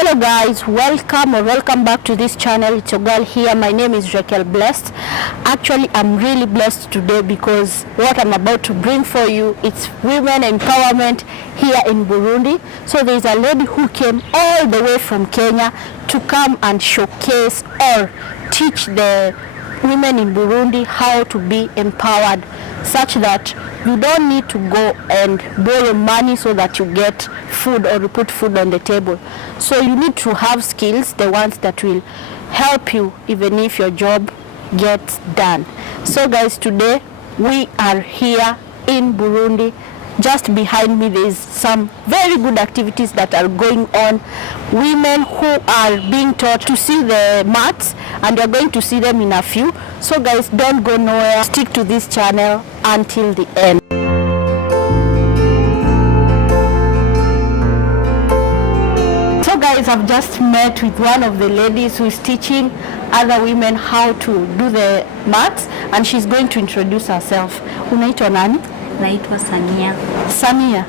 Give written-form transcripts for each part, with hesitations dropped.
Hello guys, welcome back to this channel. It's your girl here. My name is Raquel Blessed. Actually, I'm really blessed today because what I'm about to bring for you, it's women empowerment here in Burundi. So there's a lady who came all the way from Kenya to come and showcase or teach the women in Burundi how to be empowered, such that you don't need to go and borrow money so that you get food or you put food on the table. So you need to have skills, the ones that will help you even if your job gets done. So guys, today we are here in Burundi. Just behind me there is some very good activities that are going on. Women who are being taught to see the mats, and you're going to see them in a few. So guys, don't go nowhere. Stick to this channel until the end. So guys, I've just met with one of the ladies who is teaching other women how to do the mats, and she's going to introduce herself. Unaitwa nani? Naitwa Samia. Samia.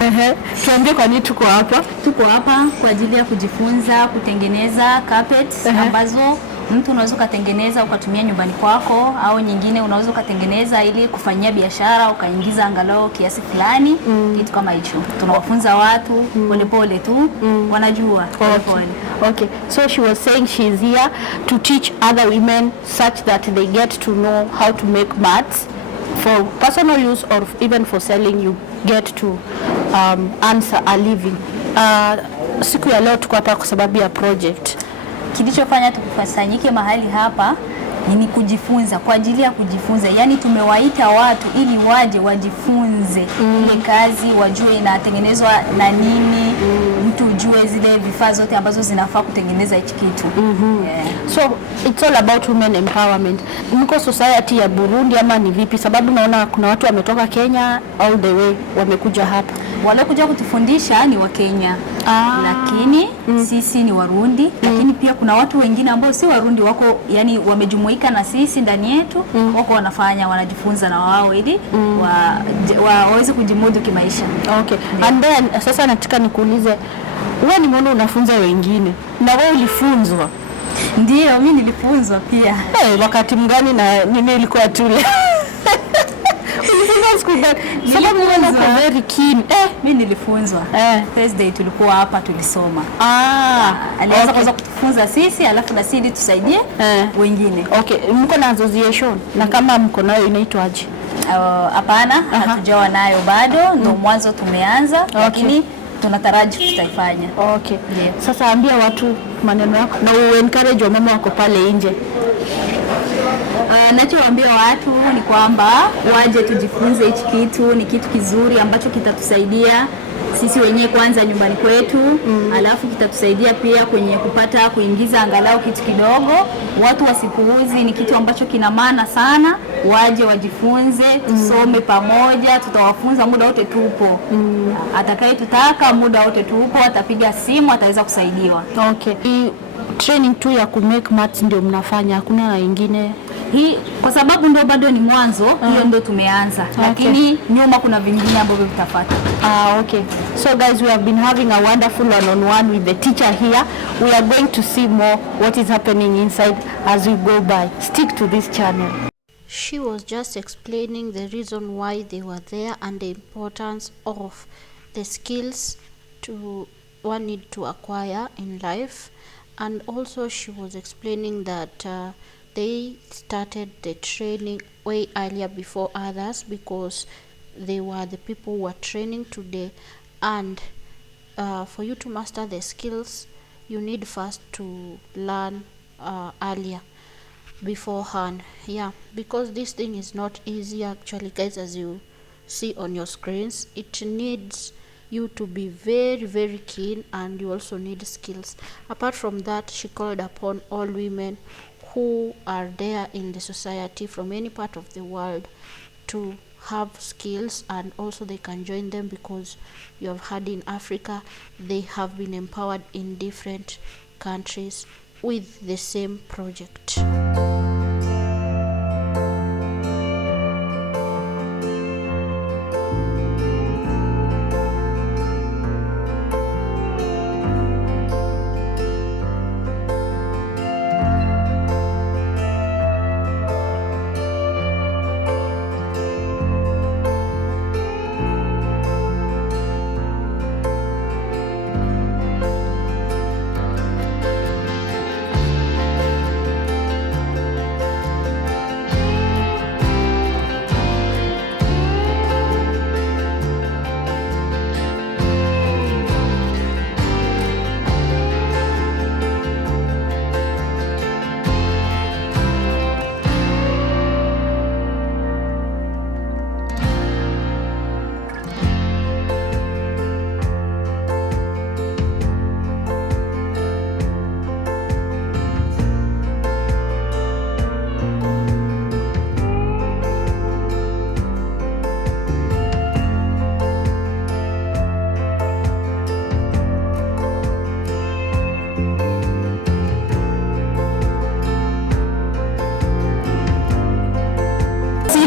Yeah. Tuambie kwa nini tuko hapa? Tuko hapa kwa ajili ya kujifunza kutengeneza carpets ambazo mtu unaweza kutengeneza ukatumia nyumbani kwako, au nyingine unaweza kutengeneza ili kufanyia biashara ukaingiza angalau kiasi fulani, kitu kama hicho. Tunawafunza watu polepole tu, wanajua polepole. Okay. So she was saying she's here to teach other women such that they get to know how to make mats for personal use or even for selling. You get to answer a living. Siku ya leo tuko hapa kwa sababu ya project. Kilichofanya tukusanyike mahali hapa ni kujifunza, kwa ajili ya kujifunza. Yani tumewaita watu ili waje wajifunze ile kazi, wajue inatengenezwa na nini, mtu ujue zile vifaa zote ambazo zinafaa kutengeneza hichi kitu. Yeah. So it's all about women empowerment. Mko society ya Burundi ama ni vipi? Sababu naona kuna watu wametoka Kenya all the way wamekuja hapa. Wale kuja kutufundisha ni wa Kenya. Lakini sisi ni Warundi, lakini pia kuna watu wengine ambao si Warundi wako, yani wamejumuika na sisi ndani yetu, wako wanajifunza na wao ili waweze kujimudu kimaisha. Okay. Yeah. And then sasa nataka nikuulize, wewe nimeona unafunza wengine na wewe ulifunzwa? Ndio, mimi nilifunzwa pia. Wakati mgani na nini ilikuwa tule? Sababu mwana kwa very keen. Mimi nilifunzwa. Thursday tulikuwa hapa tulisoma. Alianza kwanza kutufunza sisi, alafu na sisi tusaidie wengine. Okay, mko na association na kama mko nayo inaitwaje? Hapana, hatujawa nayo bado, ndio mwanzo tumeanza, lakini tunataraji tutaifanya. Okay. Yeah. Sasa ambia watu maneno yako na encourage wamama wako pale nje. Nachowaambia watu ni kwamba waje tujifunze hichi kitu, ni kitu kizuri ambacho kitatusaidia sisi wenyewe kwanza nyumbani kwetu, alafu kitatusaidia pia kwenye kuingiza angalau kitu kidogo. Watu wasipuuzi, ni kitu ambacho kina maana sana. Waje wajifunze, tusome pamoja, tutawafunza muda wote tupo. Atakaye tutaka muda wote tupo, atapiga simu, ataweza kusaidiwa. Okay. Training tu ya ku make mats ndio mnafanya, hakuna na nyingine? Hii kwa sababu ndio bado ni mwanzo, hiyo ndio tumeanza. Lakini nyuma kuna vingine ambavyo vitafuata. Okay. So guys, we have been having a wonderful one-on-one with the teacher here. We are going to see more what is happening inside as we go by. Stick to this channel. She was just explaining the reason why they were there and the importance of the skills one need to acquire in life. And also she was explaining that they started the training way earlier before others because they were the people who were training today. And for you to master the skills, you need first to learn earlier beforehand. Yeah, because this thing is not easy actually, guys. As you see on your screens, it needs you to be very, very keen, and you also need skills. Apart from that, she called upon all women who are there in the society from any part of the world to have skills, and also they can join them because you have heard in Africa they have been empowered in different countries with the same project.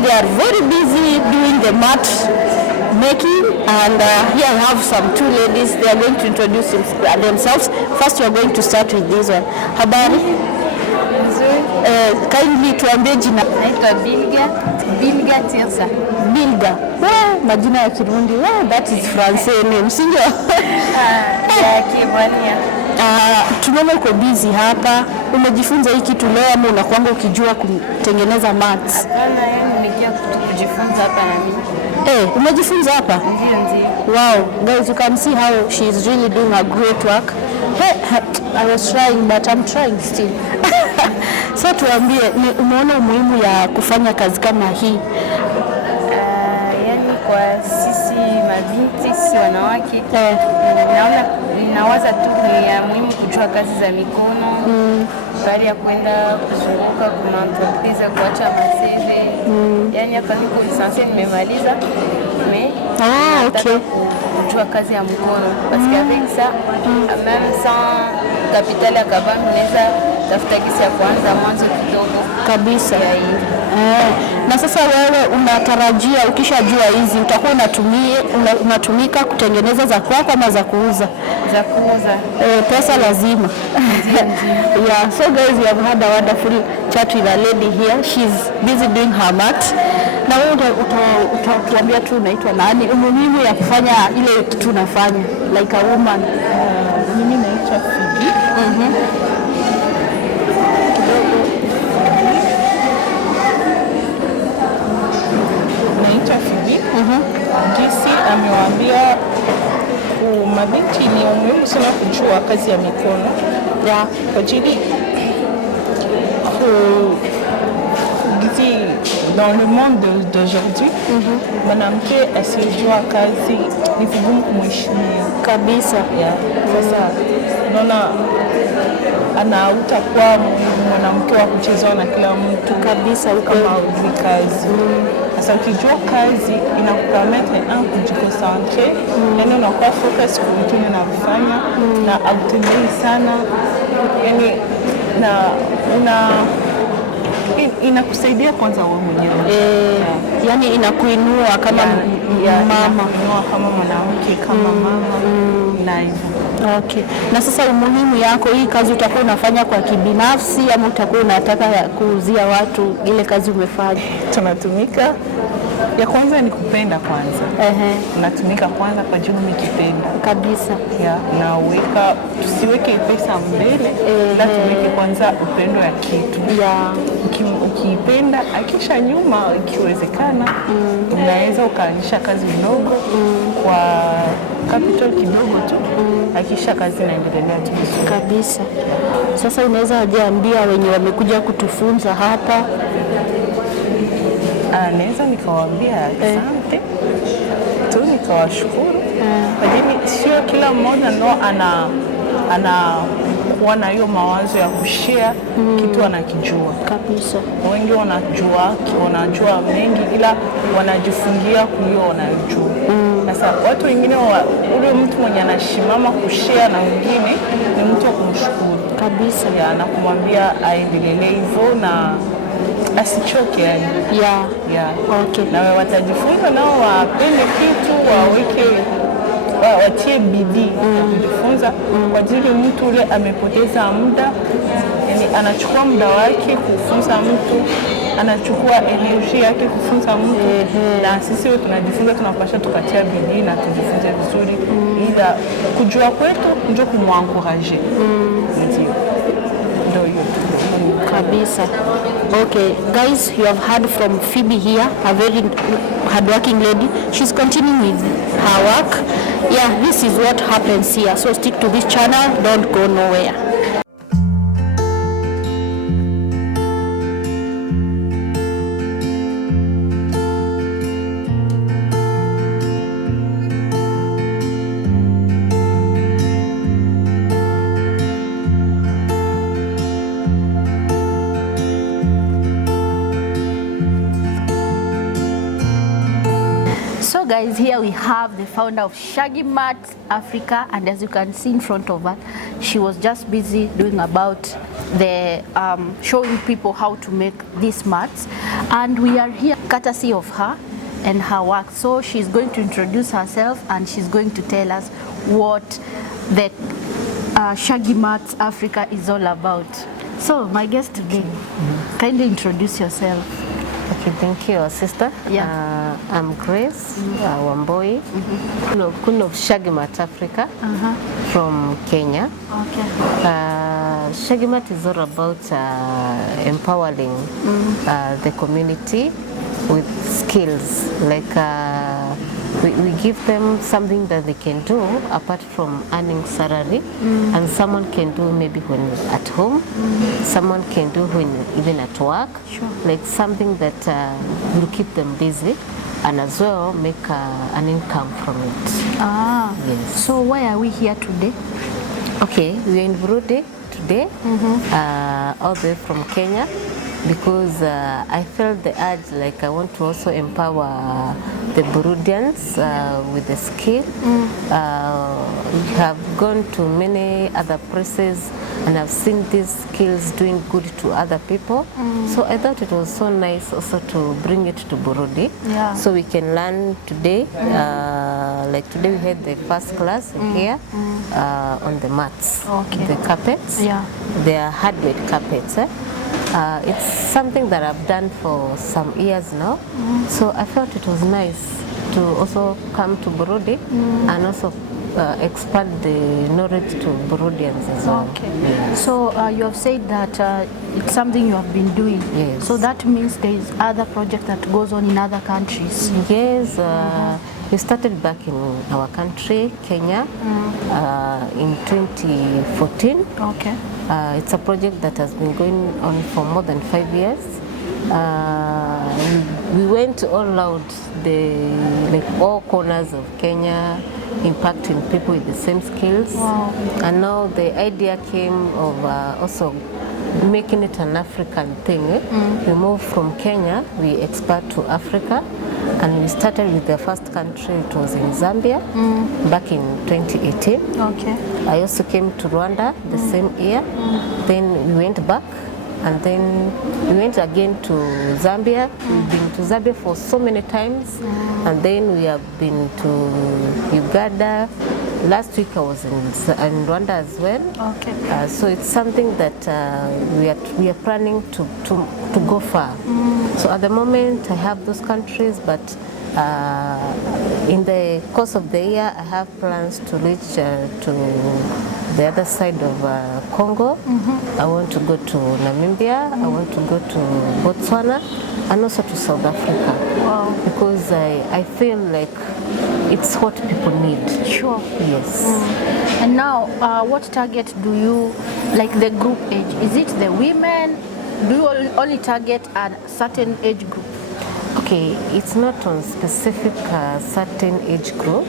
they are very busy doing the mat making, and here I have some two ladies. They are going to introduce themselves. First, we are going to start with this one. Habari? Kindly tuambie jina. Naitwa Bilga Tirsa. Bilga. Majina ya Kirundi. That is Francais name, sindio? Ya Kibwania. Tunaona uko busy hapa. Umejifunza hii kitu leo ama unakuanga ukijua kutengeneza mats? Hapana, nimekuja kujifunza hapa na mimi. Umejifunza hapa? Ndio. Wow, guys, you can see how she is really doing a great work. I was trying, but I'm trying still. So tuambie, umeona umuhimu ya kufanya kazi kama hii? Yani kwa sisi mabinti, sisi wanawake, nawaza tu ni ya muhimu kujua kazi za mikono, baada ya kwenda kuzunguka kuna entreprise kuacha maseve. Yani hapa niko lisansi nimemaliza, okay. Kujua kazi ya mkono. Parce qu'avec ça, même sans capital ya kabambi, naweza tafuta kisi ya kuanza mwanzo kidogo. Kabisa. Na sasa wewe unatarajia ukishajua hizi utakuwa unatumika kutengeneza za kwako ama za kuuza? Za kuuza. Pesa lazima. Yeah, so guys, we have had a wonderful chat with a lady here. She's busy doing her mat. Na wewe utatuambia tu unaitwa nani? Umuhimu ya kufanya ile kitu unafanya like a woman. Mimi naitwa Shaggy. Naitwa Shaggy. Jinsi amewaambia mabinti ni muhimu sana kujua kazi ya mikono. Kwa ajili dans le monde d'aujourd'hui, mwanamke asiyejua kazi ni vigumu kumheshimia kabisa. Sasa unaona utakuwa mwanamke wa kuchezewa na kila mtu kabisa kama hujui kazi. Sasa ukijua kazi inakupermete kujikonsantre, yani unakuwa focus kwa vitu unafanya na hautembei sana, yani na inakusaidia kwanza wewe mwenyewe. Yani inakuinua kama mama, inakuinua kama mwanamke, kama mama na hivyo. Okay. Na sasa umuhimu yako hii kazi utakuwa unafanya kwa kibinafsi ama utakuwa unataka kuuzia watu ile kazi umefanya? Tunatumika ya kwanza ni kupenda kwanza. Natumika kwanza kwa juu nikipenda. Kabisa. Na tusiweke pesa mbele, ila tuweke kwanza upendo ya kitu. Ukipenda akisha nyuma ikiwezekana, unaweza ukaanzisha kazi ndogo kwa capital kidogo tu, akisha kazi inaendelea tu vizuri. Kabisa. Sasa unaweza jiambia wenye wamekuja kutufunza hapa? Naweza nikawaambia asante tu, nikawashukuru. Lakini sio kila mmoja ndo anakuwa na hiyo mawazo ya kushare kitu anakijua. Kabisa. Wengi wanajua mengi ila wanajifungia kuhiyo wanayojua. Sasa watu wengine ule mtu mwenye anashimama kushare na wengine ni mtu wa kumshukuru. Kabisa. Na kumwambia aendelee hivyo na asichoke yani. Okay. Na watajifunza nao wapende kitu, watie bidii kujifunza kwa ajili mtu ule amepoteza muda, yani anachukua muda wake kufunza mtu, anachukua energy yake kufunza mtu. Na sisi wewe tunajifunza, tunapasha tukatia bidii na tujifunze vizuri, ila kujua kwetu ndio kumwankuraje. Ndio hiyo kabisa. Okay, guys, you have heard from Phoebe here, a very hardworking lady. She's continuing with her work. This is what happens here. So stick to this channel, don't go nowhere. So guys, here we have the founder of Shaggy Mats Africa, and as you can see in front of her, she was just busy doing about the showing people how to make these mats, and we are here courtesy of her and her work. So she's going to introduce herself and she's going to tell us what the Shaggy Mats Africa is all about. So my guest today, kindly introduce yourself. Okay, thank you, sister. Yeah. I'm Grace Wamboi, Queen of Shaggy Mat Africa from Kenya. Okay. Shaggy Mat is all about empowering the community with skills. Like we give them something that they can do apart from earning salary, and someone can do maybe when at home, someone can do when even at work. Sure. Like something that will keep them busy and as well make an income from it. Yes. So why are we here today? Okay, we are in Burundi today, all the way from Kenya, because I felt the urge, like I want to also empower the Burundians with the skill. We have gone to many other places and I've seen these skills doing good to other people. So I thought it was so nice also to bring it to Burundi, so we can learn today. Like today we had the first class here on the mats, the carpets. They are hardwood carpets. It's something that I've done for some years now, so I felt it was nice to also come to Burundi and also expand the knowledge to Burundians as well. So you have said that it's something you have been doing. Yes. So that means there is other project that goes on in other countries. Yes. We started back in our country, Kenya, in 2014. Okay. It's a project that has been going on for more than 5 years. We went all out, like all corners of Kenya, impacting people with the same skills. And now the idea came of also making it an African thing. We moved from Kenya, we expand to Africa, and we started with the first country, it was in Zambia, back in 2018. I also came to Rwanda the same year. Then we went back, and then we went again to Zambia. We've been to Zambia for so many times, and then we have been to Uganda. Last week I was in Rwanda as well. So it's something that we are planning to go far. So at the moment I have those countries, but in the course of the year I have plans to reach to the other side of Congo. I want to go to Namibia, I want to go to Botswana, and also to South Africa. Because I feel like it's what people need. Sure. Yes. And now, what target do you, like the group age? Is it the women? Do you only target a certain age group? Okay, it's not on specific certain age group.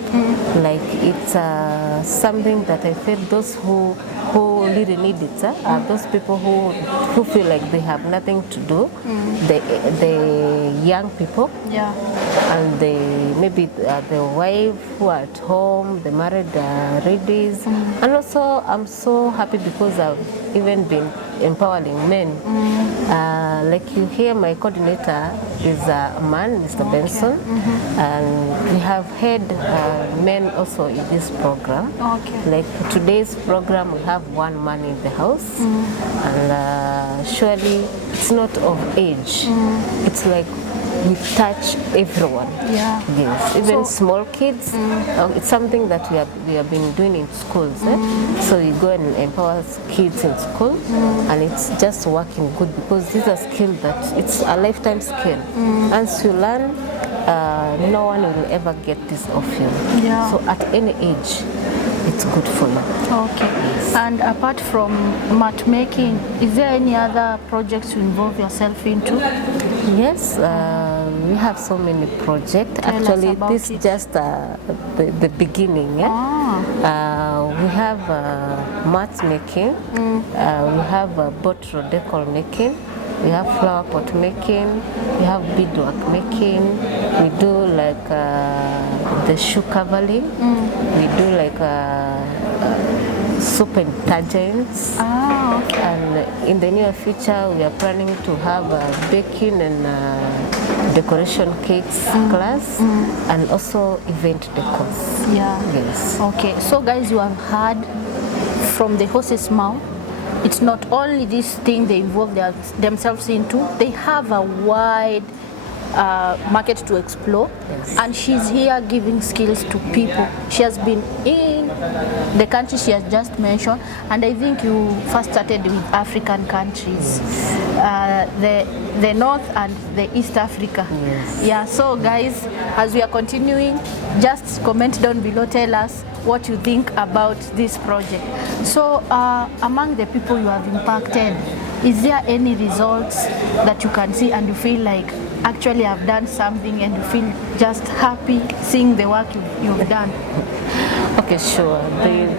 Like it's something that I feel those who really need it are those people who feel like they have nothing to do. The young people. And maybe the wife who are at home, the married ladies. And also I'm so happy because I've even been empowering men. Like you hear, my coordinator is a man, Mr. Benson, and we have had men also in this program. Like today's program, we have one man in the house, and surely it's not of age. It's like we touch everyone. Yes, even small kids. It's something that we have been doing in schools. So we go and empower kids in school, and it's just working good because these are skills that it's a lifetime skill. Once you learn, no one will ever get this off you. So at any age, it's good for you. And apart from mat making, is there any other projects you involve yourself into? Yes, we have so many projects. Actually, this is just the beginning. We have mat making, we have bottle decor making, we have flower pot making, we have beadwork making, We do like the shoe covering. We do like soap and detergents. Ah, okay. And in the near future, we are planning to have a baking and decoration cakes class, and also event decors. Yeah. Yes. Okay, so guys, you have heard from the horse's mouth. It's not only this thing they involve themselves into, they have a wide market to explore. Yes. And she's here giving skills to people. She has been in the country she has just mentioned, and I think you first started with African countries, the North and the East Africa. Yes. Yeah, so guys, as we are continuing, just comment down below, tell us what you think about this project. So among the people you have impacted, is there any results that you can see and you feel like actually I've done something, and you feel just happy seeing the work you've done? Okay, sure.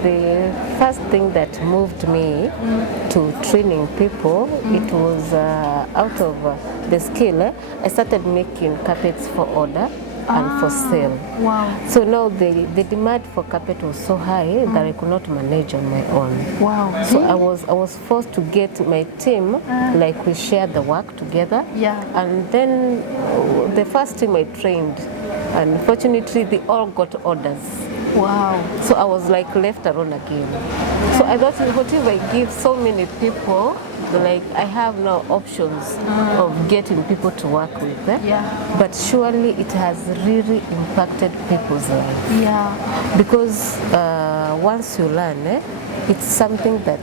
The first thing that moved me to training people, it was out of the skill. I started making carpets for order and for sale. Wow. So now the demand for carpet was so high that I could not manage on my own. Wow. So I was forced to get my team, like we shared the work together. Yeah. And then the first team I trained, and fortunately they all got orders. Wow. So I was like left alone again. So I thought, what if I give so many people, like I have now options of getting people to work with. Yeah. But surely it has really impacted people's life. Yeah. Because once you learn, it's something that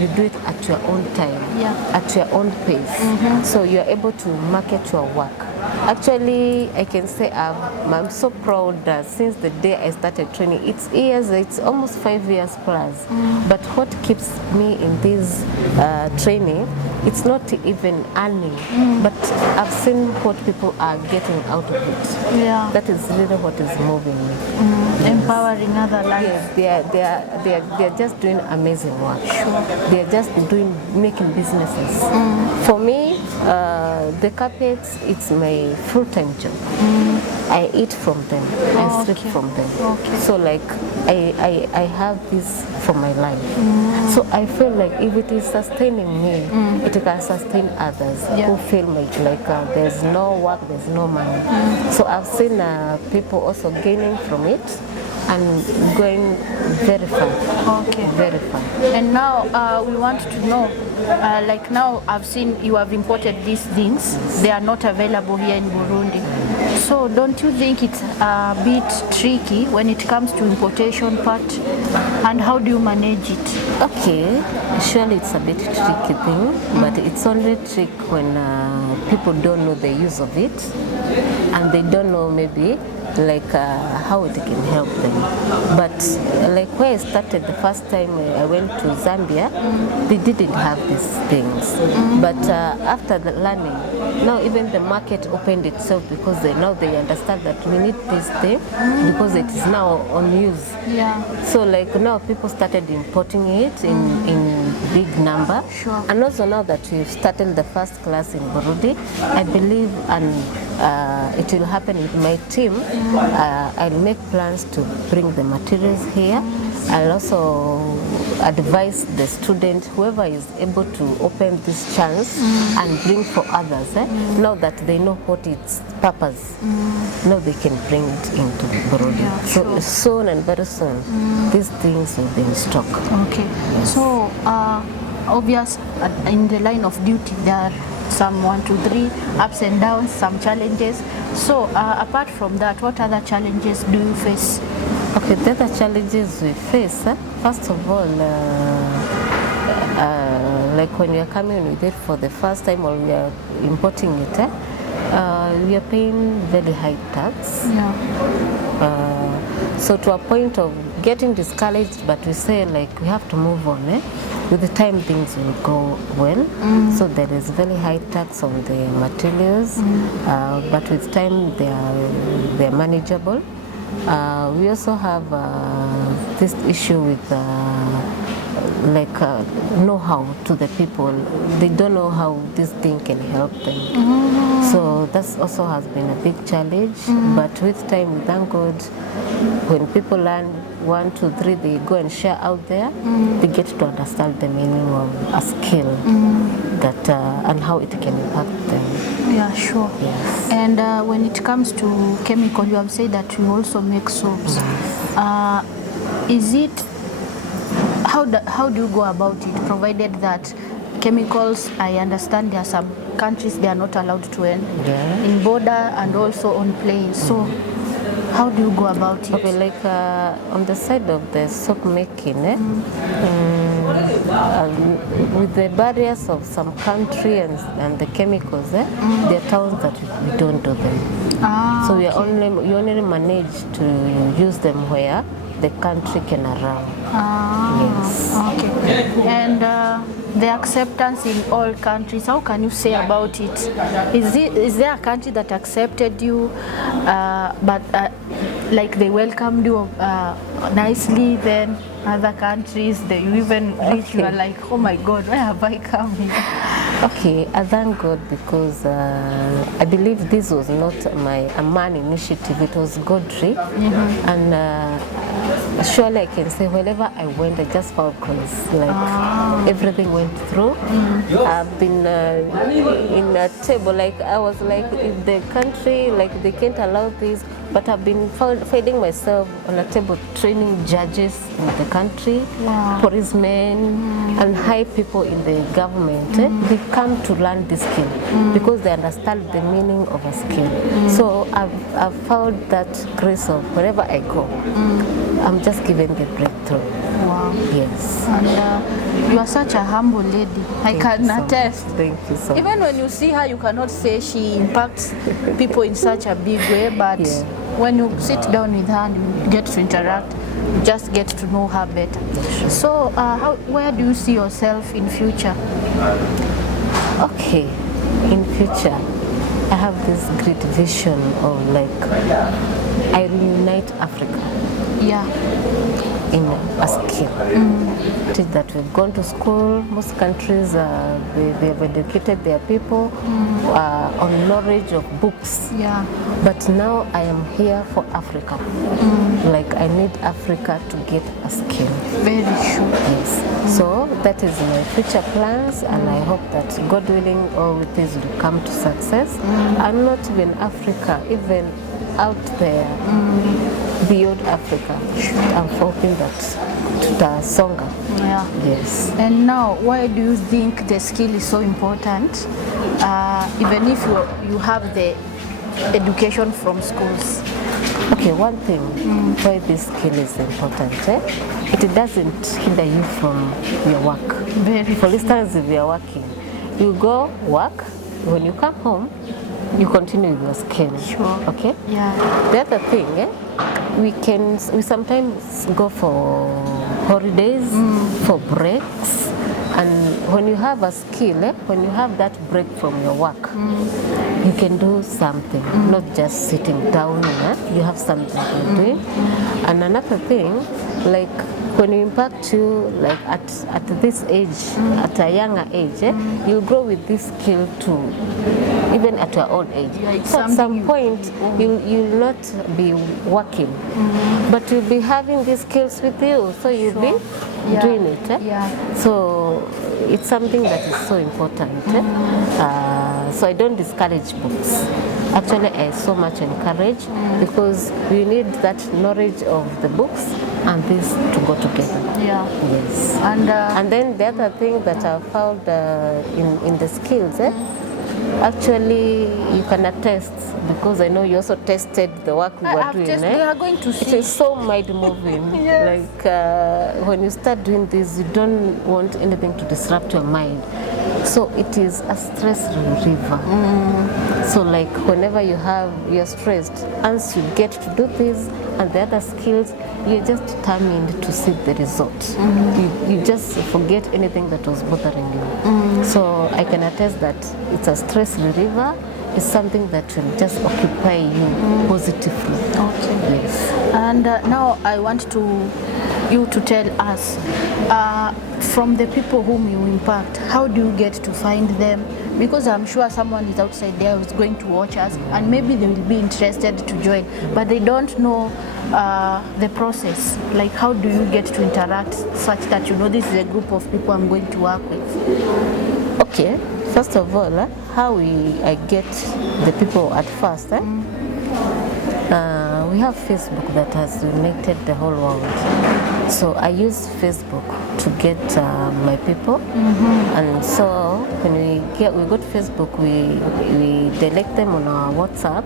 you do it at your own time, at your own pace. So you're able to market your work. Actually, I can say I'm so proud since the day I started training. It's almost 5 years plus. But what keeps me in this training, it's not even earning, but I've seen what people are getting out of it. Yeah. That is really what is moving me. Empowering other lives. Yes, they are just doing amazing work. Sure. They are just making businesses. For me, the carpets, it's my full-time job. I eat from them. I sleep from them. Okay. So like I have this for my life. So I feel like if it is sustaining me, it can sustain others who feel like there's no work, there's no money. So I've seen people also gaining from it and going very far. Okay. Very far. And now we want to know, like now I've seen you have imported these things. They are not available here in Burundi. So don't you think it's a bit tricky when it comes to importation part, and how do you manage it? Okay, surely it's a bit tricky thing, but it's only trick when people don't know the use of it, and they don't know maybe like how it can help them. But like where I started the first time I went to Zambia, they didn't have these things. But after the learning, now even the market opened itself because now they understand that we need this thing because it is now on use. Yeah. So like now people started importing it in big number. Sure. And also now that we've started the first class in Burundi, I believe it will happen with my team. I'll make plans to bring the materials here. I'll also advise the student, whoever is able to open this chance and bring for others, now that they know what its purpose, now they can bring it into Burundi. Yeah, so sure. soon and very soon, these things will be in stock. Okay. So obvious in the line of duty there are some 1, 2, 3 ups and downs, some challenges. So apart from that, what other challenges do you face? Okay, the other challenges we face, first of all, like when you're coming with it for the first time or we are importing it, we are paying very high tax. Yeah. So to a point of getting discouraged, but we say like we have to move on. With the time things will go well. So there is very high tax on the materials, but with time they are manageable. We also have this issue with know-how to the people. They don't know how this thing can help them. So that also has been a big challenge. But with time, we thank God, when people learn 1, 2, 3, they go and share out there, they get to understand the meaning of a skill that and how it can impact them. Yeah, sure. Yes. And when it comes to chemical, you have said that you also make soaps. Is it, how do you go about it, provided that chemicals, I understand there are some countries they are not allowed to enter in border and also on planes. So how do you go about it? Okay, like on the side of the soap making, with the barriers of some country and the chemicals, there are towns that we don't do them. So we only manage to use them where the country can allow. Yes. Okay. And the acceptance in all countries, how can you say about it? Is there a country that accepted you, but like they welcomed you nicely, then other countries, you even reach, you are like, oh my God, where have I come here? Okay, I thank God because I believe this was not a man initiative, it was God-free. And surely I can say wherever I went, I just found grace. Like everything went through. I've been in a table, like I was like in the country, like they can't allow this, but I've been finding myself on a table training judges in the country, policemen, and high people in the government. They come to learn this skill because they understand the meaning of a skill. So I've found that grace of wherever I go, I'm just given the breakthrough. Wow. Yes. And you are such a humble lady. I can attest. Thank you so much. Even when you see her, you cannot say she impacts people in such a big way, but when you sit down with her and you get to interact, you just get to know her better. So where do you see yourself in future? Okay, in future, I have this great vision of like, I reunite Africa. Yeah. In a skill. That we've gone to school, most countries, they have educated their people on knowledge of books. Yeah. But now I am here for Africa. Like I need Africa to get a skill. Very sure. Yes. So that is my future plans, and I hope that God willing, all of this will come to success. And not even Africa, even out there, beyond Africa. I'm hoping that tutasonga. Yeah. Yes. And now, why do you think the skill is so important, even if you have the education from schools? Okay, one thing why this skill is important, it doesn't hinder you from your work. Very For instance, if you are working, you go work, when you come home, you continue with your skill. Sure. Okay? Yeah. The other thing, we sometimes go for holidays, for breaks, and when you have a skill, when you have that break from your work, you can do something, not just sitting down. You have something you're doing. And another thing, like when you impact you, like at this age, at a younger age, you grow with this skill too, even at your old age. Yeah, so at some point, you'll not be working, but you'll be having these skills with you, so you'll be doing it. Yeah. So it's something that is so important. So I don't discourage books. Actually, I so much encourage, because you need that knowledge of the books and this to go together. Yeah. Yes. And then the other thing that I found in the skills, actually you can attest, because I know you also tested the work we were doing. We are going to see. It is so mind-moving. Yes. Like when you start doing this, you don't want anything to disrupt your mind. So it is a stress reliever. So like whenever you're stressed, once you get to do this and the other skills, you're just determined to see the result. You just forget anything that was bothering you. So I can attest that it's a stress reliever. is something that will just occupy you positively. Okay. Yes. And now I want you to tell us, from the people whom you impact, how do you get to find them? Because I'm sure someone is outside there who's going to watch us, and maybe they will be interested to join, but they don't know the process. Like, how do you get to interact such that you know this is a group of people I'm going to work with? Okay, first of all, how I get the people at first. We have Facebook that has united the whole world. So I use Facebook to get my people. And so when we got Facebook, we delect them on our WhatsApp,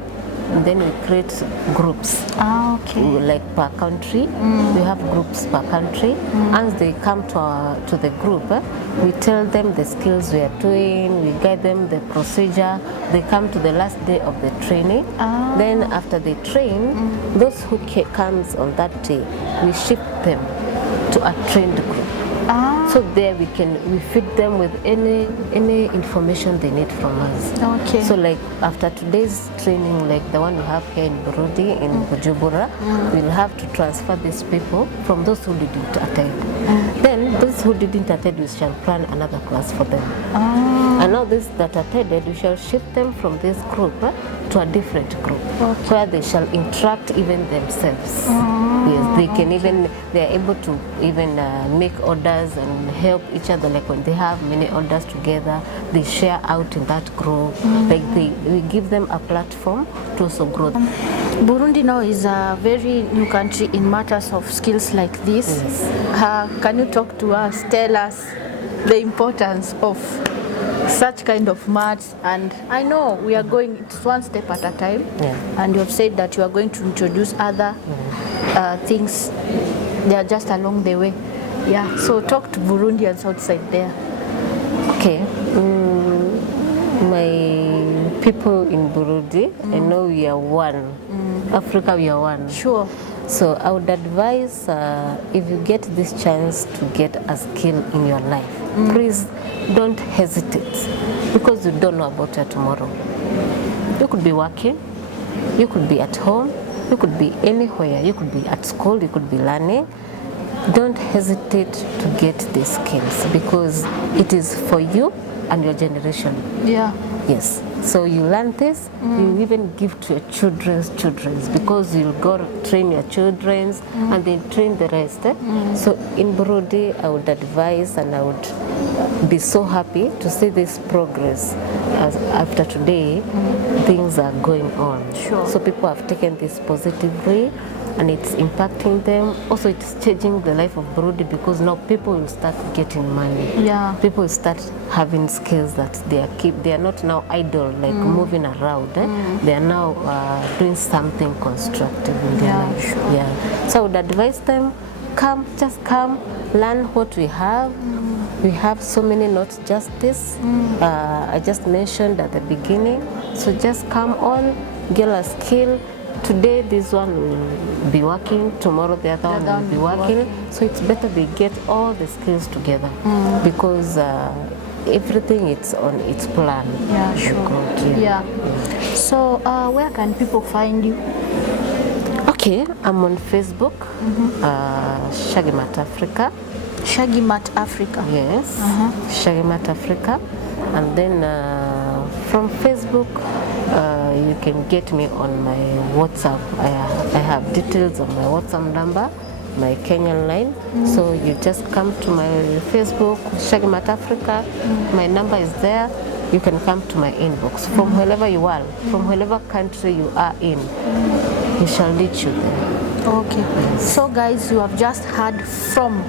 and then we create groups. Okay. Like per country, we have groups per country. As they come to the group, we tell them the skills we are doing, we guide them the procedure. They come to the last day of the training. Then after they train, those who comes on that day, we shift them to a trained group. So there we feed them with any information they need from us. Okay. So like after today's training, like the one we have here in Burundi, in Bujumbura, we'll have to transfer these people from those who didn't attend. Then those who didn't attend, we shall plan another class for them. And now these that attended, we shall shift them from this group to a different group, where they shall interact even themselves. Yes, they can they are able to even make orders and help each other. Like when they have many orders together, they share out in that group. Like we give them a platform to also grow. Burundi now is a very new country in matters of skills like this. Yes. Can you talk to us, tell us the importance of such kind of maths? And I know we are going, it's one step at a time, and you have said that you are going to introduce other things. They are just along the way. Yeah, so talk to Burundians outside there. Okay, my people in Burundi, I know we are one. Africa, we are one. Sure. So I would advise if you get this chance to get a skill in your life, please don't hesitate, because you don't know about your tomorrow. You could be working, you could be at home, you could be anywhere, you could be at school, you could be learning. Don't hesitate to get these skills, because it is for you and your generation. Yeah. Yes. So you learn this, you even give to your children's, because you'll go train your children's and then train the rest. So in Burundi, I would advise, and I would be so happy to see this progress. As after today, things are going on. Sure. So people have taken this positively, and it's impacting them. Also, it's changing the life of Burundi, because now people will start getting money. Yeah. People will start having skills that they are not now idle, like moving around. They are now doing something constructive in their life. Sure. Yeah. So I would advise them, just come, learn what we have. We have so many, not just this. I just mentioned at the beginning. So just come on, get a skill. Today this one will be working, tomorrow the other one will be working. So it's better they get all the skills together, because everything is on its plan. Yeah, sure. Growth, yeah. So where can people find you? Okay, I'm on Facebook, Shaggy Mat Africa. Shaggy Mat Africa. Yes, Shaggy Mat Africa. And then from Facebook, you can get me on my WhatsApp. I have details on my WhatsApp number, my Kenyan line. So you just come to my Facebook, Shaggy Mat Africa. My number is there. You can come to my inbox from wherever you are, from whatever country you are in. He shall lead you there. Okay. So guys, you have just heard from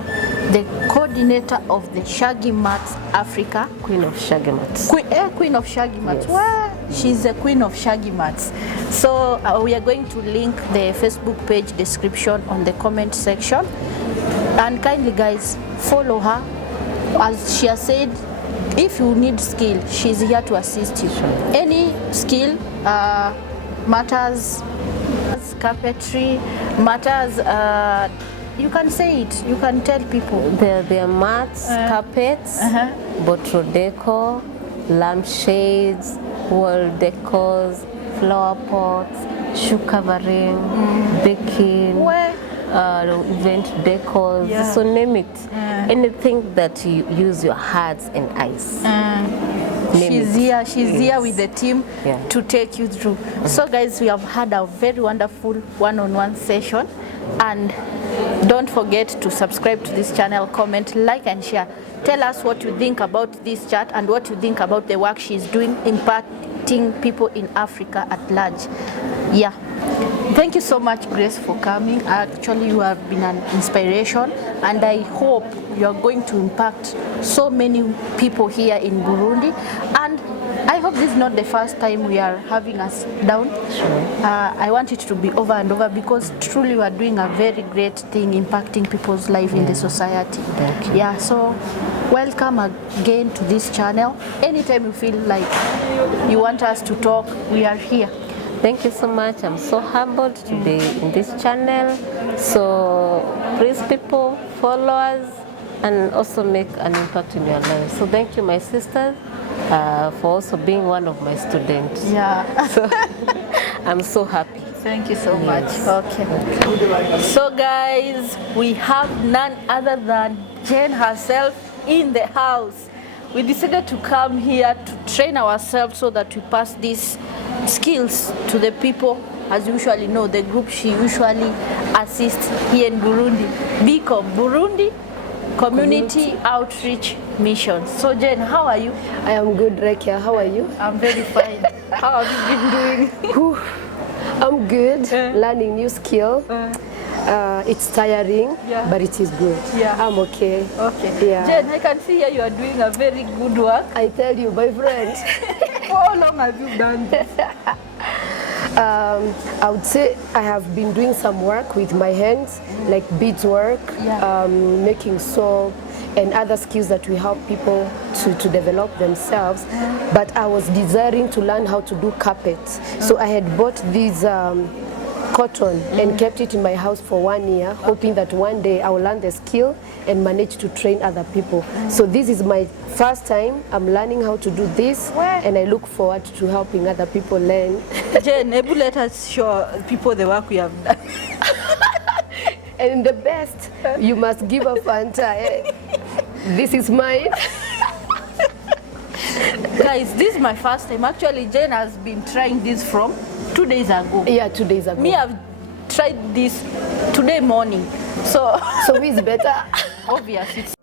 the coordinator of the Shaggy Mat Africa. Queen of Shaggy Mats. Queen of Shaggy Mats. Yes. Well, she's the queen of Shaggy Mats. So we are going to link the Facebook page description on the comment section. And kindly guys, follow her. As she has said, if you need skill, she's here to assist you. Sure. Any skill matters, carpentry matters, you can say it, you can tell people. There are mats, carpets, botro decor, lampshades, wall decors, flower pots, shoe covering, baking, event decors, so name it. Anything that you use your hands and eyes. She's here with the team to take you through. So guys, we have had a very wonderful one-on-one session, and don't forget to subscribe to this channel, comment, like and share. Tell us what you think about this chat and what you think about the work she's doing impacting people in Africa at large. Yeah. Thank you so much, Grace, for coming. Actually, you have been an inspiration, and I hope you are going to impact so many people here in Burundi. And I hope this is not the first time we are having us down. Sure. I want it to be over and over, because truly we are doing a very great thing, impacting people's life in the society. Thank you. Yeah, so welcome again to this channel. Anytime you feel like you want us to talk, we are here. Thank you so much. I'm so humbled to be in this channel. So please, people, follow us and also make an impact in your life. So thank you, my sisters, for also being one of my students. Yeah. So I'm so happy. Thank you so much. Okay. So guys, we have none other than Jane herself in the house. We decided to come here to train ourselves so that we pass these skills to the people. As you usually know, the group she usually assists here in Burundi, BCOM, Burundi Community Outreach Mission. So Jen, how are you? I am good, Rekia. How are you? I'm very fine. How have you been doing? I'm good, learning new skill. It's tiring, but it is good. Yeah. I'm okay. Okay. Yeah. Jen, I can see here you are doing a very good work. I tell you, my friend. For how long have you done this? I would say I have been doing some work with my hands, like beadswork, making soap, and other skills that will help people to develop themselves. But I was desiring to learn how to do carpets. So I had bought these cotton and kept it in my house for 1 year, hoping that one day I will learn the skill and manage to train other people. So this is my first time I'm learning how to do this, and I look forward to helping other people learn. Jen, let us show people the work we have done. And the best, you must give a Fanta. This is mine. Guys, this is my first time. Actually, Jen has been trying this from 2 days ago. Yeah, 2 days ago. Me, I've tried this today morning. So who is better? obvious. It's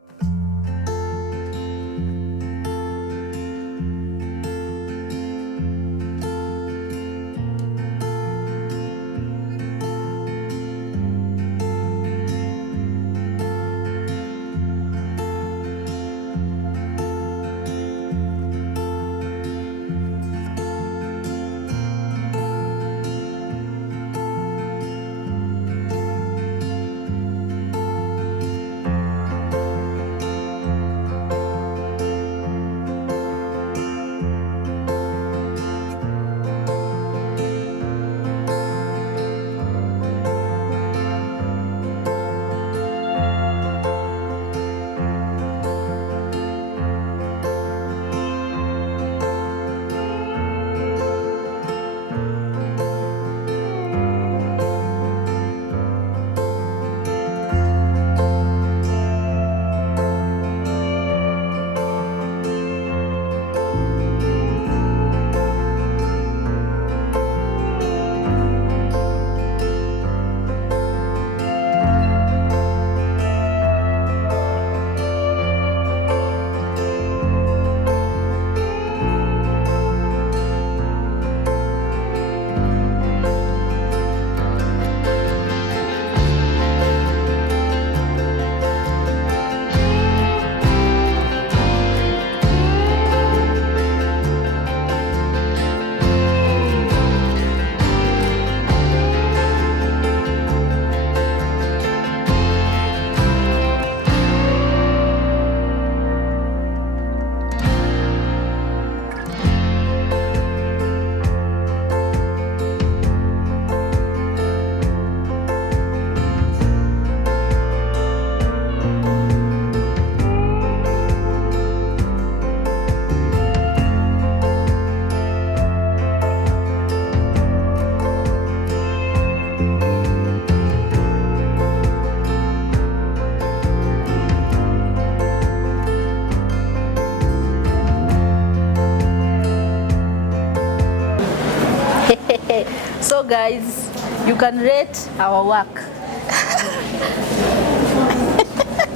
So guys, you can rate our work.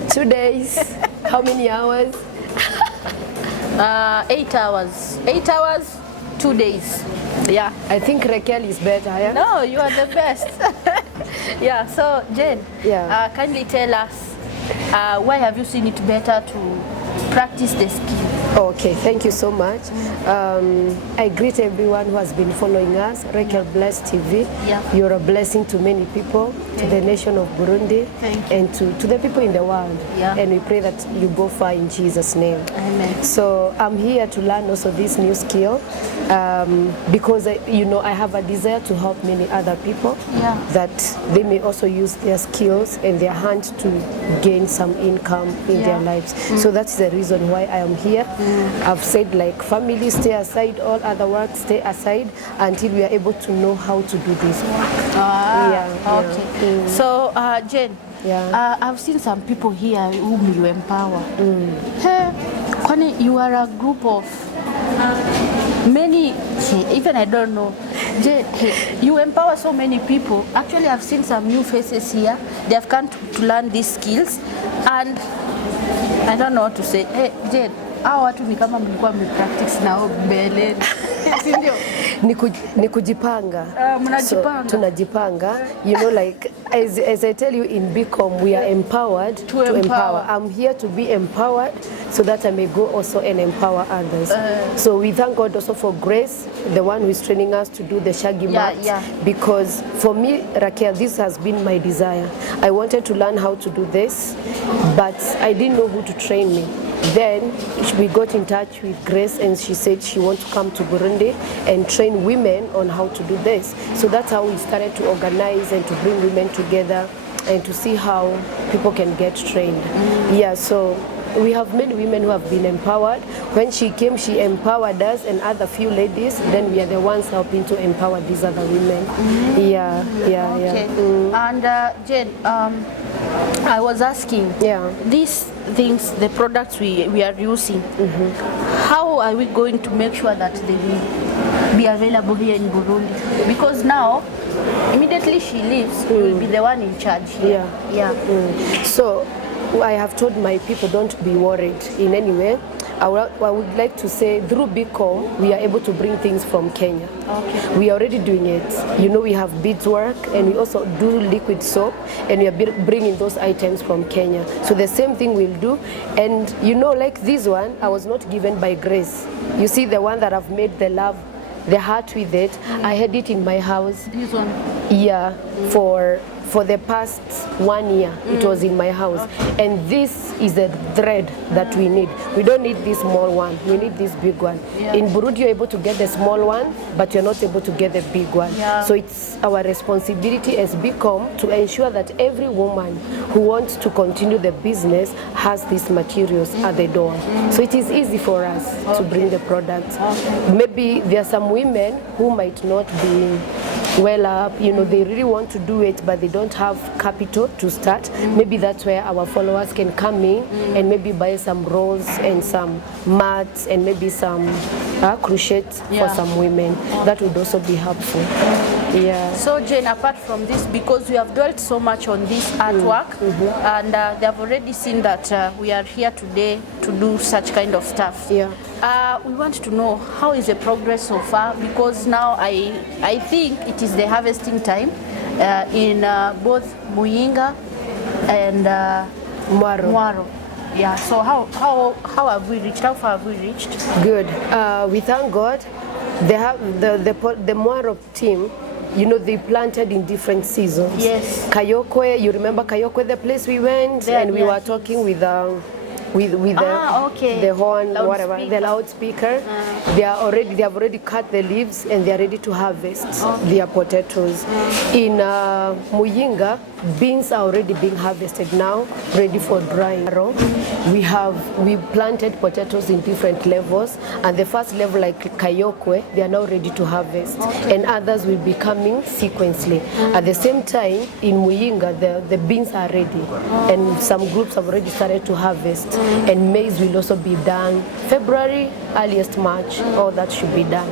2 days. How many hours? 8 hours. 8 hours, 2 days. Yeah. I think Raquel is better, yeah? No, you are the best. Yeah, so Jane, Yeah. kindly tell us, why have you seen it better to practice the skill? Okay, thank you so much. I greet everyone who has been following us. Raquel Bless TV. Yeah. You're a blessing to many people, to the nation of Burundi, Thank you. and to the people in the world. Yeah. And we pray that you go far in Jesus' name. Amen. So I'm here to learn also this new skill because I have a desire to help many other people, Yeah. that they may also use their skills and their hands to gain some income in their lives. So that's the reason why I am here. I've said, like, family, stay aside, all other work stay aside until we are able to know how to do this work. Okay. So Jane, Yeah. I've seen some people here whom you empower. Hey, kwani you are a group of many, even I don't know. Jane, you empower so many people. Actually, I've seen some new faces here. They have come to learn these skills, and I don't know what to say. Hey, Jane, hao watu ni kama mlikuwa mmepractice nao mbele. Si ndio? Ni kujipanga. Mnajipanga. So, tunajipanga. Like, as I tell you, in BCom, we are empowered to empower. I'm here to be empowered so that I may go also and empower others. So we thank God also for Grace, the one who is training us to do the Shaggy mat. Yeah. Because for me, Raquel, this has been my desire. I wanted to learn how to do this, but I didn't know who to train me. Then we got in touch with Grace, and she said she wants to come to Burundi and train women on how to do this. So that's how we started to organize and to bring women together and to see how people can get trained. Yeah, so we have many women who have been empowered. When she came, she empowered us and other few ladies. Then we are the ones helping to empower these other women. Yeah. Okay. And Jane, I was asking, these things, the products we are using, how are we going to make sure that they will be available here in Burundi? Because now, immediately she leaves, we will be the one in charge here. So I have told my people, don't be worried in any way. I would like to say, through BCom, we are able to bring things from Kenya. Okay. We are already doing it. We have beadswork, and we also do liquid soap, and we are bringing those items from Kenya. So the same thing we'll do. And like this one, I was not given by Grace. You see the one that I've made the love, the heart with it, I had it in my house. This one? Yeah, for the past 1 year, it was in my house. Okay. And this is the thread that we need. We don't need this small one, we need this big one. Yeah. In Burundi, you're able to get the small one, but you're not able to get the big one. Yeah. So it's our responsibility as BCom to ensure that every woman who wants to continue the business has these materials at the door. So it is easy for us to bring the products. Maybe there are some women who might not be well up, they really want to do it, but they don't have capital to start. Maybe that's where our followers can come in and maybe buy some rolls and some mats and maybe some crochets for some women. That would also be helpful. Yeah. So Jane, apart from this, because we have dwelt so much on this artwork, and they have already seen that we are here today to do such kind of stuff. Yeah. We want to know how is the progress so far, because now I think it is the harvesting time in both Muyinga and Mwaro. Yeah. So how have we reached? How far have we reached? Good. We thank God. They have the Mwaro team. They planted in different seasons. Yes. Kayokwe, you remember Kayokwe, the place we went, there, and we were talking with the horn, whatever, the loudspeaker. They have already cut the leaves and they are ready to harvest their potatoes. In Muyinga, beans are already being harvested now, ready for drying. We planted potatoes in different levels, and the first level, like Kayokwe, they are now ready to harvest, and others will be coming sequentially. At the same time, in Muyinga, the beans are ready, and some groups have already started to harvest. and maize will also be done February, earliest March. All that should be done.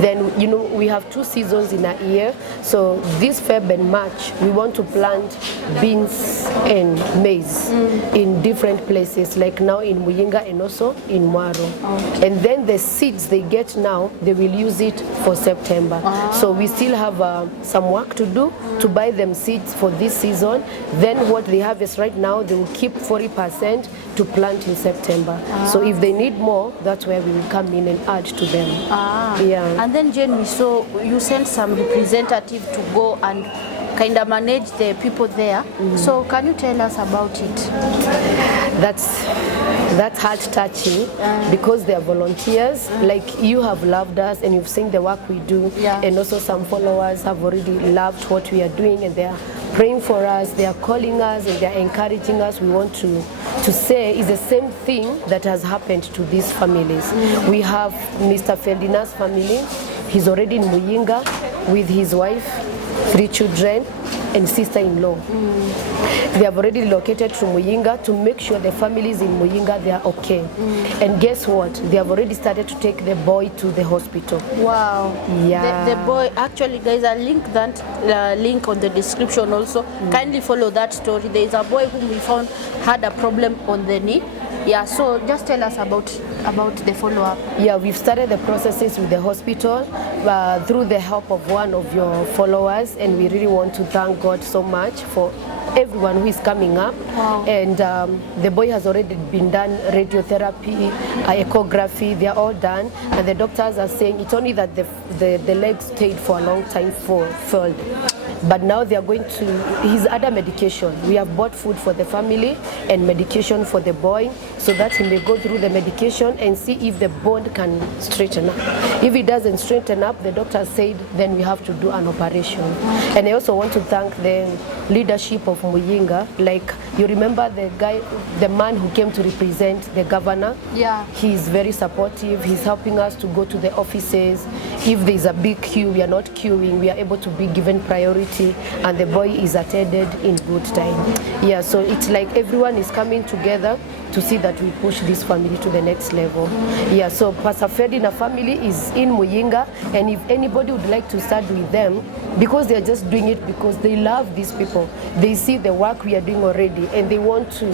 Then, you know, we have 2 seasons in a year. So this Feb and March, we want to plant beans and maize in different places, like now in Muyinga and also in Mwaro. And then the seeds they get now, they will use it for September. So we still have some work to do to buy them seeds for this season. Then what they harvest right now, they will keep 40% to plant in September. So if they need more, that's where we will come in and add to them. Yeah. And then Jane, we saw you sent some representative to go and kind of manage the people there. So can you tell us about it? That's heart touching because they are volunteers. Like, you have loved us and you've seen the work we do, and also some followers have already loved what we are doing, and they are praying for us, they are calling us, and they are encouraging us. We want to say is the same thing that has happened to these families. We have Mr. Ferdinand's family. He's already in Muyinga with his wife, 3 children, and sister-in-law. They have already relocated to Muyinga to make sure the families in Muyinga, they are okay. And guess what? They have already started to take the boy to the hospital. Wow. Yeah. The boy, actually guys, I'll link that link on the description also. Kindly follow that story. There is a boy whom we found had a problem on the knee. Yeah, so just tell us about the follow-up. Yeah, we've started the processes with the hospital through the help of one of your followers, and we really want to thank God so much for everyone who is coming up. And the boy has already been done radiotherapy, echography, they are all done, and the doctors are saying it's only that the leg stayed for a long time furled. But now they are going to his other medication. We have bought food for the family and medication for the boy, so that he may go through the medication and see if the bone can straighten up. If it doesn't straighten up, the doctor said then we have to do an operation. And I also want to thank the leadership of Muyinga. Like, you remember the man who came to represent the governor? Yeah. He's very supportive. He's helping us to go to the offices. If there's a big queue, we are not queuing. We are able to be given priority, and the boy is attended in good time. Yeah, so it's like everyone is coming together to see that we push this family to the next level. Yeah, so Pastor Ferdinand family is in Muyinga, and if anybody would like to start with them, because they're just doing it because they love these people, they see the work we are doing already, and they want to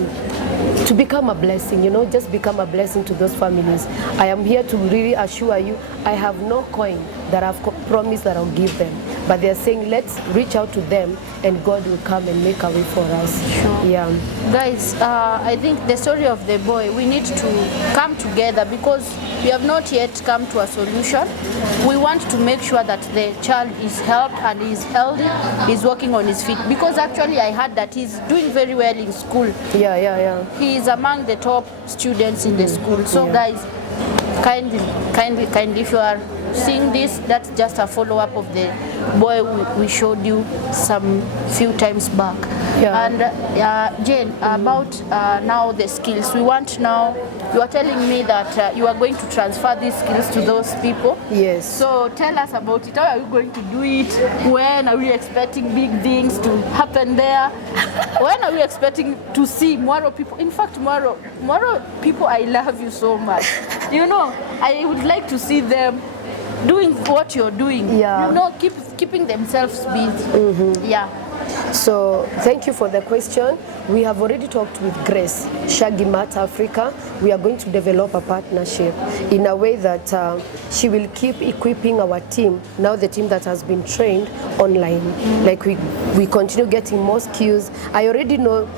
become a blessing, you know, just become a blessing to those families. I am here to really assure you, I have no coin that I've promised that I'll give them, but they're saying let's reach out to them and God will come and make a way for us. Sure. Yeah. Guys, I think the story of the boy, we need to come together because we have not yet come to a solution. We want to make sure that the child is helped and is healthy, is walking on his feet, because actually I heard that he's doing very well in school. Yeah. He is among the top students in the school. So guys, kindly, if you are seeing this, that's just a follow-up of the boy we showed you some few times back. Yeah. And Jane, about now the skills, we want now, you are telling me that you are going to transfer these skills to those people. Yes. So tell us about it. How are you going to do it? When are we expecting big things to happen there? When are we expecting to see Mwaro people? In fact, Mwaro people, I love you so much. You know, I would like to see them doing what you're doing. Yeah. You know, keeping themselves busy. Yeah. So thank you for the question. We have already talked with Grace, Shaggy Mat Africa. We are going to develop a partnership in a way that she will keep equipping our team, now the team that has been trained online. Like we continue getting more skills. I already know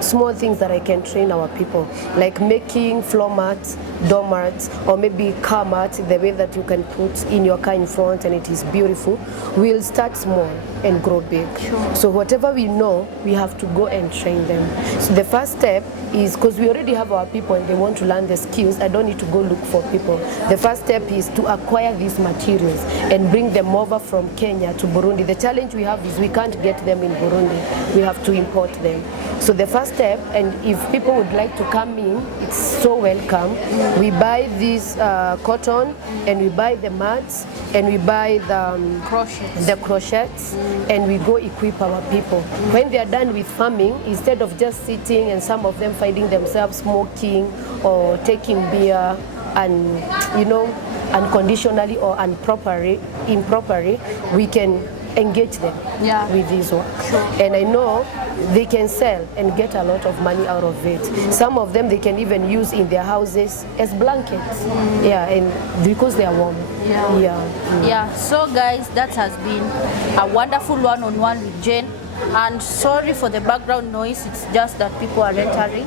small things that I can train our people, like making floor mats, door mats, or maybe car mats, the way that you can put in your car in front and it is beautiful. We'll start small and grow big. Sure. So whatever we know, we have to go and train them. So the first step is, because we already have our people and they want to learn the skills, I don't need to go look for people. The first step is to acquire these materials and bring them over from Kenya to Burundi. The challenge we have is we can't get them in Burundi. We have to import them. So the first step, and if people would like to come in, it's so welcome. We buy this cotton, and we buy the mats, and we buy the crochets, and we go equip our people. When they are done with farming, instead of just sitting and some of them finding themselves smoking or taking beer and unconditionally or improperly, we can engage them with this work. Sure. And I know they can sell and get a lot of money out of it. Some of them they can even use in their houses as blankets. Yeah, and because they are warm. Yeah, so guys, that has been a wonderful one-on-one with Jane, and sorry for the background noise, it's just that people are entering.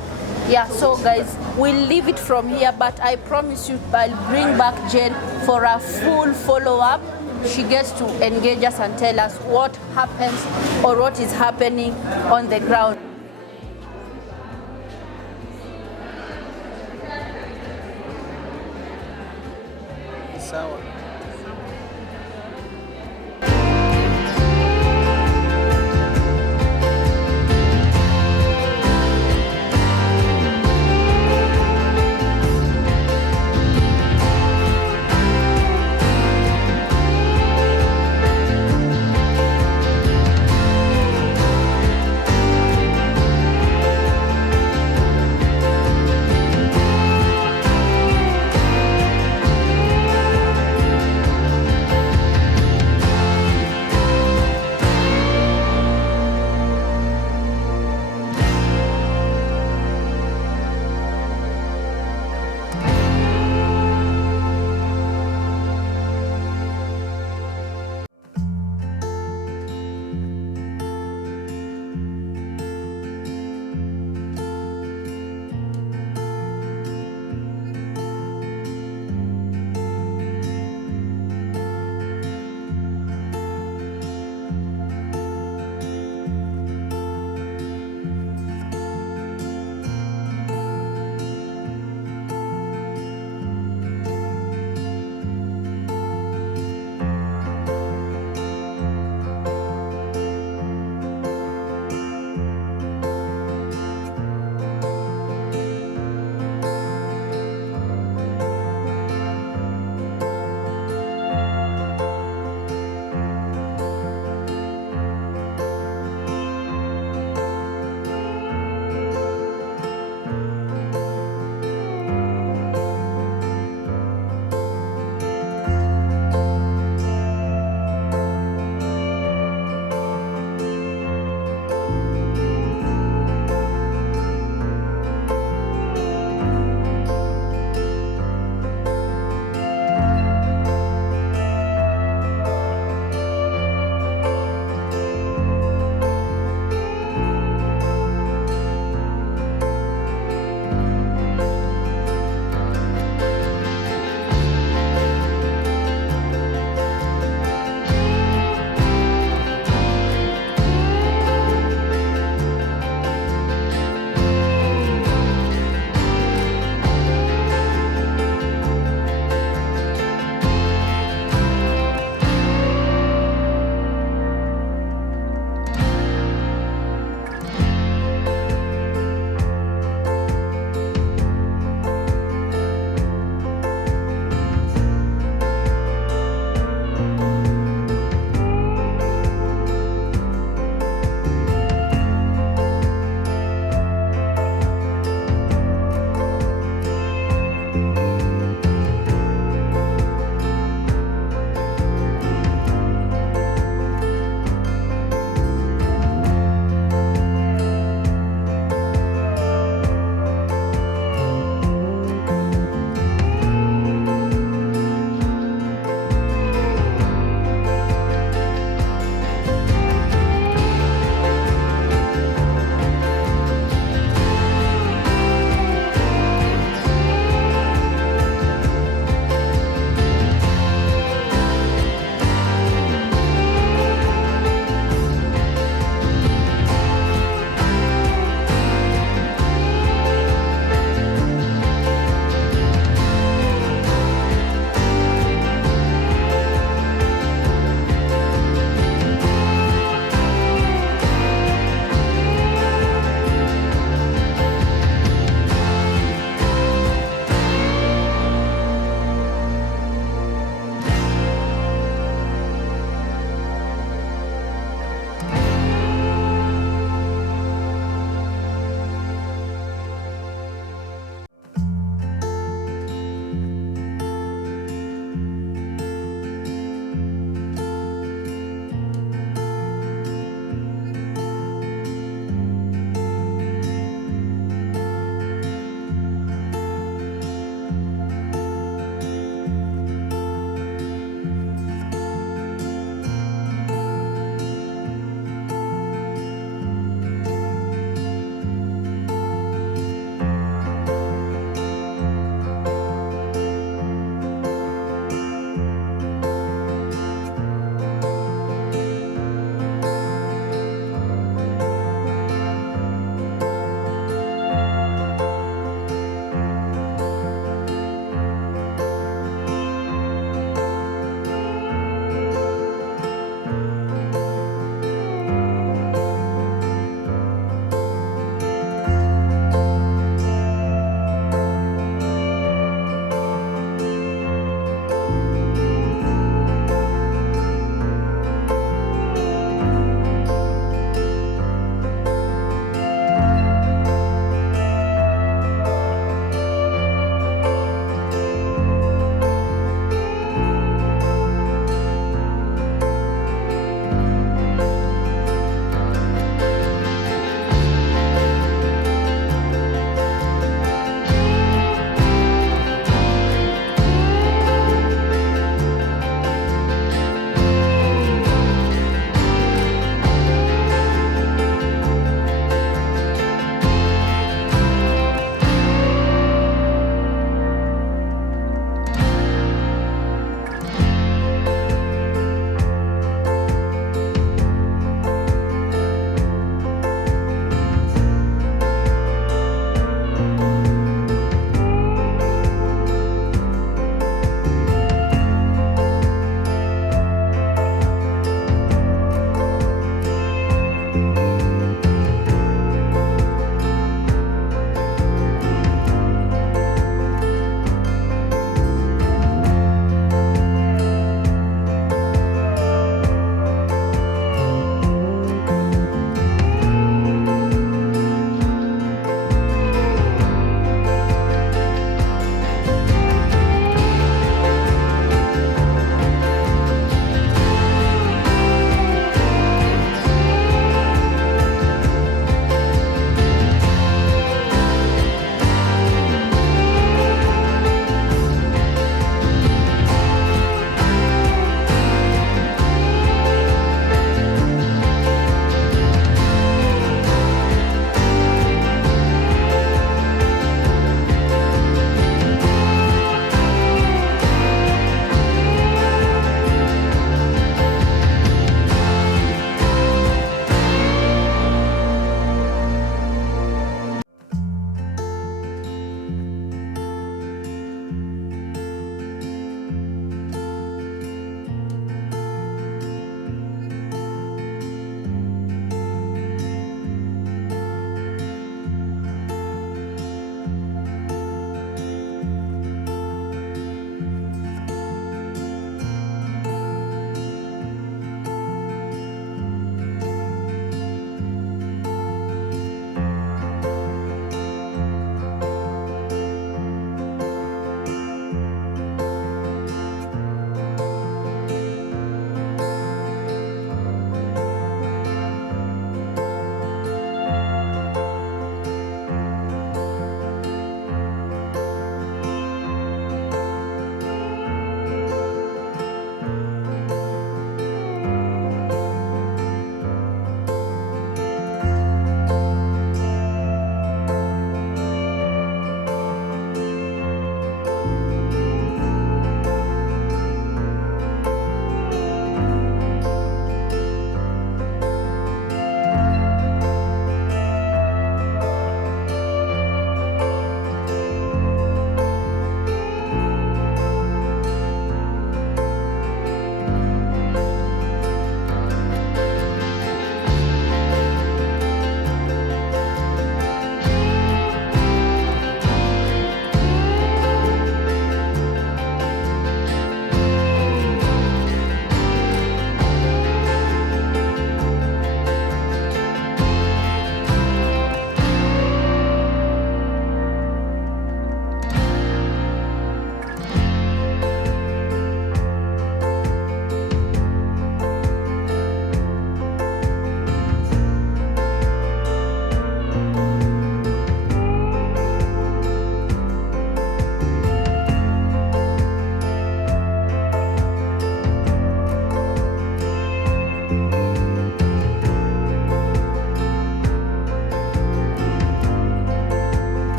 Yeah, so guys, we'll leave it from here, but I promise you I'll bring back Jane for a full follow-up. She gets to engage us and tell us what happens or what is happening on the ground. Sawa.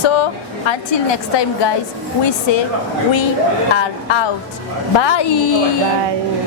So until next time guys, we say we are out. Bye. Bye.